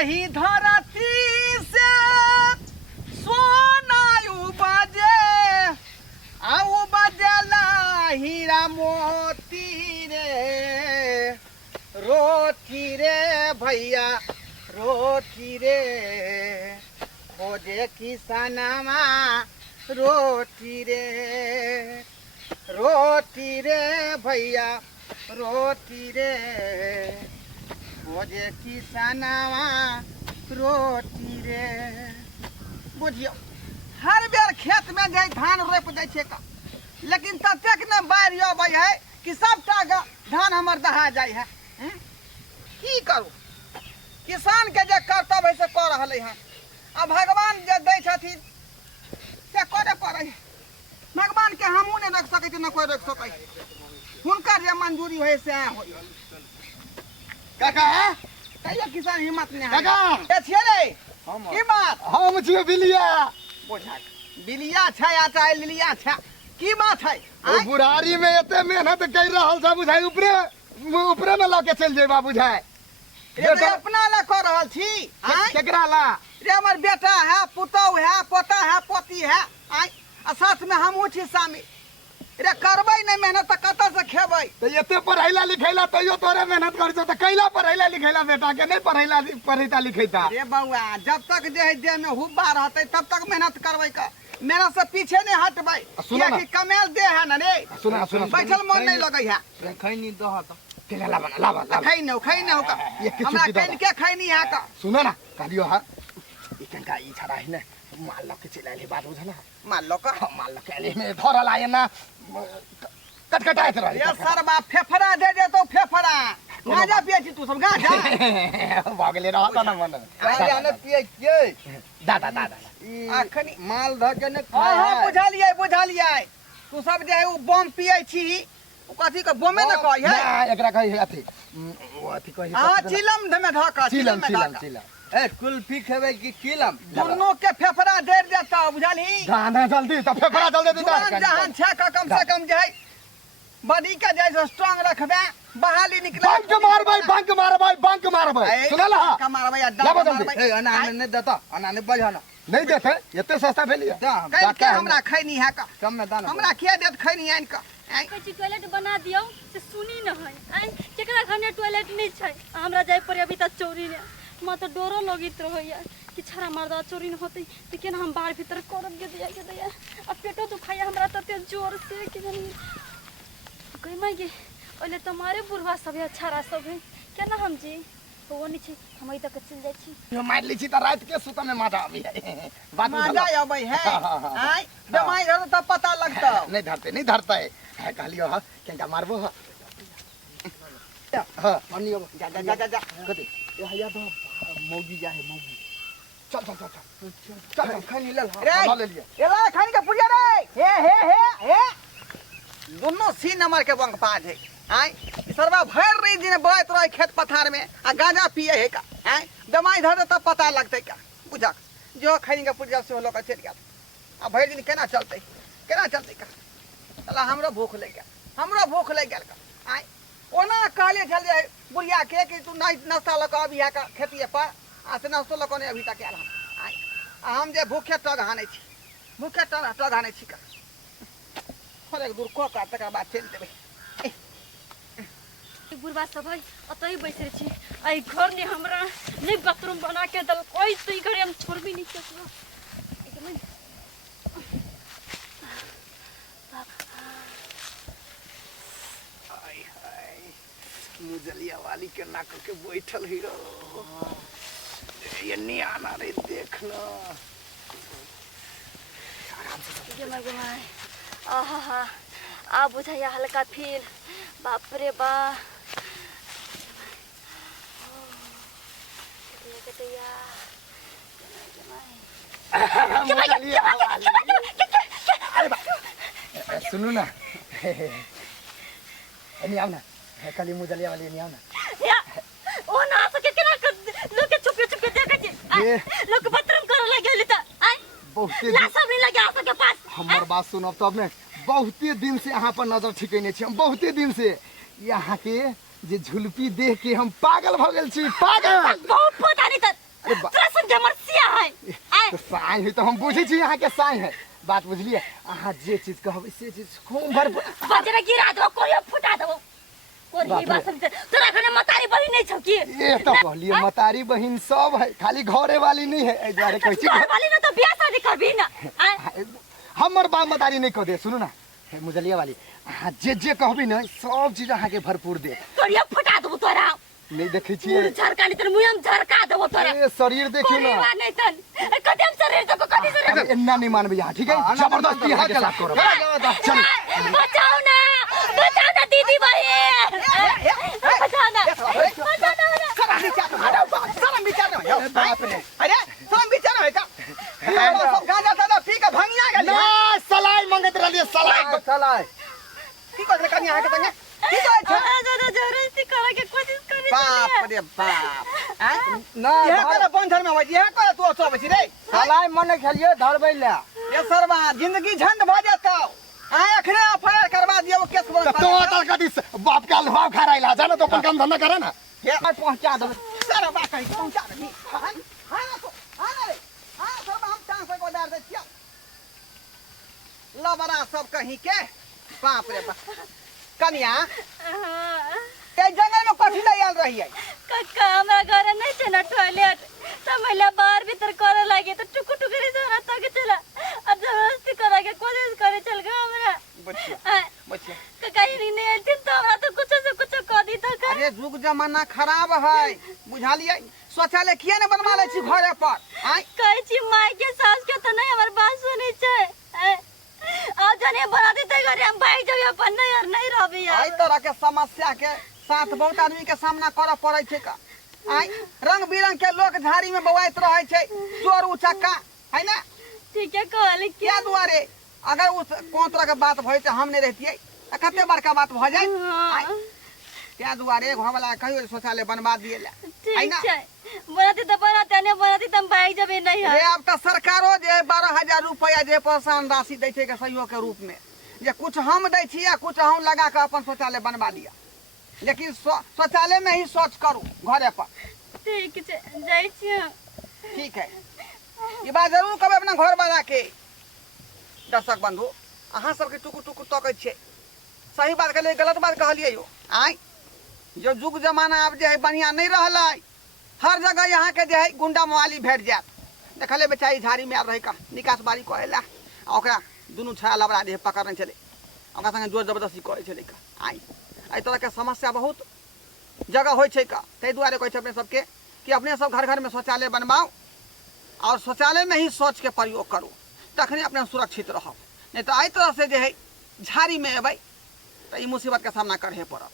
ही धरती से सोना उपजे उपजला हीरा मोती रे रोटी रे भैया रोटी रे खोजे किसानमा रोटी रे भैया रोटी रे खोजे किसानमा रोटी रे। बुझियो हर बेर खेत में जाए धान रोप जाए छे का, लेकिन तब तक न बाढ़ अबै है कि सबटा धान हमर दहा जाए है। की करू, किसान के जे कर्तव्य है से कर रहले हैं, अब भगवान जे दै छथिन से करे पड़े। भगवान के हमहू नहीं रख सके न कोई रख सके, हुनकर जे मंजूरी हो से हो। काका कहियो किसान हिम्मत नहीं है। काका ए छिए रे की बात? हम छिए बिलिया। बुझा बिलिया छै आ चाहे लिलिया छै, की बात है? ओ बुढ़ारी में एते मेहनत कर रहल छ बुझाई, ऊपरे ऊपरे में लाके चल जेबा बुझाई। ये तो अपना ला कर रहल छी। केकरा ला? रे हमर बेटा है, पुतौ है, पोता है, पोती है, आ साथ में हमहू छी शामिल। रे करबै नहीं मेहनत त कत से खेबै? तो एते पढ़ैला लिखैला तइयो तोरे मेहनत कर छ त कैला पढ़ैला लिखैला बेटा के नहीं पढ़ैता लिखैता? रे बउआ जब तक जे है देह में हुब्बा रहतै तब तक मेहनत करबै का, मेहनत से पीछे नहीं हटबै। कि कमेल दे है न रे, सुना बैठल मन नहीं लगै है। खैनी दह त केला ला बना ला ला खैनो हो का, हमरा कन के खैनी है का। सुना ना कालियो हा ई कनका ई छरा है न माल लके चलाले बात हो ना, माल लक माल लके ले में धरल आए ना कटकटाइत रह। ये सरबा फेफड़ा दे दे तो फेफड़ा गांजा पिए छी तू सब गांजा भागले रहत ना मन गांजा न पिए के दादा अखनी माल ध के न खाए। हां बुझा लियै तू सब जे है उ बम पिए छी, उ कथि के बमे न कहै है? ना एकरा कहै है अथि ओ अथि कहै है। हां चिलम धमे धका चिलम ए कुल्फी खेबै कि चिलम दोनों के फेफड़ा देर देता बुझाली। गाना जल्दी त फेफड़ा जल्दी दे जहां छे का कम से कम जे बॉडी के जैसे स्ट्रांग रखबे बहाली निकले। बंक मारबै सुनला का मारबै लाबो जल्दी। ए अना ने देता अना ने बजाना नहीं देते एते सस्ता भेलिए के हमरा खैनी है का कम में दाना हमरा के देत खैनी आइन का। कछि टॉयलेट बना दियौ से सुनी न है केकरा घने टॉयलेट नहीं छै, हमरा जाय पर अभी तक चोरी ने म तो डरो लगित रहैया कि छरा मर्दा चोरी न होतै त केना हम बाहर भीतर करब के दिया अब पेटो दुखाया हमरा तते जोर से कि जानी कहि माय गे ओले तुम्हारे बुढ़वा सब अच्छा रा सब है केना हम जी वो नहीं छै हम तक चल जाय छी। यो मार ली छी त रात के सुत में मजा आबी है, बात मजा आबै है। आइ जमाई घर त पता लगता नहीं धरता है कहलियो ह केंका मारबो ह। हां अन्नी जा कते या तो मौगी जा है मौगी चल खैनी ले ले लिया एला खैनी के पुड़िया रे हे दोनों सी नंबर के बंक पाज है। आइ सरवा भर रही दिन बैठ रहे खेत पथार में आ गांजा पिए है का। आइ दमाई धर तब पता लगते का बुझा जो खैनी के पुड़िया से लोग चल गया आ भर दिन केना चलते का। अल्लाह हमरो भूख लग गया का। आइ ओना कहले चल जाए बुढ़िया के कि तू नहीं नाश्ता लक अभी है का खेतिए पर आ से नाश्तो लक ने अभी तक आल हम जे भूखे टग हाने छी का और एक दूर को का तक बाद चल देबे। बुढ़वा सब है अतई बैठे छी आई घर ने हमरा नहीं बाथरूम बना के दल कोई तो घरे हम छोड़ भी नहीं सकलो। मुजलिया वाली के नाक के बैठल हीरो ये नहीं आना रे देखना आराम से जमाई आहा आ बुझाया हल्का फील बाप रे बा सुनो ना नहीं आओ ना खाली मुजलिया वाली नहीं आओ ना ओ ना सके केना लोग छुपे देखे छी लोग बाथरूम करे लगे त बहुत ला सब नहीं लगे आ सके पास हमर बात सुनब तब ने बहुते दिन से यहाँ पर नजर ठिकैने छी हम बहुते दिन से यहाँ के जे झुलपी देख के हम पागल भ गेल छी पागल बहुत पता नहीं त साई है तो हम बुझे छी यहाँ के साई है बात बुझलिए अहाँ जे चीज कहबै से चीज खूब भरपूर बजरा गिरा दो कोरिया फुटा दो कोरिया बात समझ तोरा खने मतारी बही नहीं छौ की ये तो कहलिए मतारी बहिन सब है खाली घरे वाली नहीं है ए द्वारे कहै छी घर वाली ना तो बियाह शादी करबी ना हमर बाप मतारी नहीं कह दे सुनू ना हे मुजलिया वाली अहाँ जे कहबै ना सब चीज अहाँ के भरपूर दे कोरिया फुटा दो तोरा नहीं देखै छियै झरका नहीं तर मुयम झरका देबो तोरा ए शरीर देखियो ना कोरिया नहीं तन कदम शरीर देखो कदी शरीर अरे इन्ना नहीं मानबै यहाँ ठीक है जबरदस्ती यहाँ के साथ करब चल बचाओ ना दीदी बहन बचाओ ना शर्म विचार न हो बाप रे अरे शर्म विचार है का सब गांजा सादा पी के भंगिया गेल ना सलाई मांगत रहलिए सलाई की कर कन्या है के संगे की कहै छै दादा जबरदस्ती करे के कोशिश करे बाप रे बाप ना यह करे बंधन में यह करे तू सब छी रे सलाई मने खेलिए धरबै ला ये सरवा जिंदगी झंड भ जाता आ अखने एफआईआर करवा दियो केस बन तो तर कदी बाप का लुहाव खा रहा जाना तो अपन काम धंधा करे ना ये पहुंचा दो सरवा कहीं पहुंचा दे हां तो हां रे हां सरवा हम चांस को डाल दे क्या लबरा सब कहीं के बाप रे बाप कन्या ए जंगल में कथी ले आल रही है कक्का हमरा घर नहीं छै ना टॉयलेट सब महिला बाहर भीतर करे लागे तो टुकु टुकरी जरा तक चला और जबरदस्ती करे के कोशिश करे चल गए हमरा बच्चा कक्का ये नहीं आती तो हमरा तो कुछ से कुछ कह दी था अरे जुग जमाना खराब है बुझालिए शौचालय किया ने बनवा ले छी घरे पर आई कहै छी माय के सास के तो नहीं हमर बात सुनी छै आ जने बना देते घरे हम भाई जब अपन नहीं यार नहीं रहबे यार आई तरह के समस्या के साथ बहुत आदमी के सामना करे पड़े छै का आई रंग बिरंग के लोग झाड़ी में बवाइत रहे छै चोर उचक्का है ना ठीक है कहले क्या दुआरे अगर उस कोन तरह के बात भई त हम नहीं रहतिए कते बड़का बात भ जाय आई क्या दुआरे घर वाला कहियो शौचालय बनवा दिए ला है ना बनाती तो बनाते नहीं बनाती तो हम भाई जब नहीं है ये अब तो सरकारो जे 12,000 रुपया जे प्रोत्साहन राशि दै छै के सहयोग के रूप में जे कुछ हम दै छी या कुछ हम लगा के अपन शौचालय बनवा दिया लेकिन शौचालय में ही शौच करू घरे पर ठीक है जाई छी ठीक है ये बात जरूर कहबै अपना घर वाला के दर्शक बंधु अहाँ सबके टुकु टुकु तकै छै सही बात कहलिए गलत बात कहलिए यो आई जो जुग जमाना अब जे है बढ़िया नहीं रहलै हर जगह यहाँ के जे है गुंडा मवाली भेट जात देखले बेचारी झाड़ी में आब रहे का निकास बारी कहेला ओकरा दुनू छड़ा लबड़ा दे पकड़ने चले ओकरा संगे जोर जबरदस्ती करे चले का आई एहि तरह के समस्या बहुत जगह होइ छै का ताहि दुआरे कहै छै अपने सबके कि अपने सब घर घर में शौचालय बनवाओ और शौचालय में ही शौच के प्रयोग करू तखने अपने सुरक्षित रहब नहीं तो एहि तरह से जे है झाड़ी में एबै तो ई मुसीबत के सामना करे पड़त।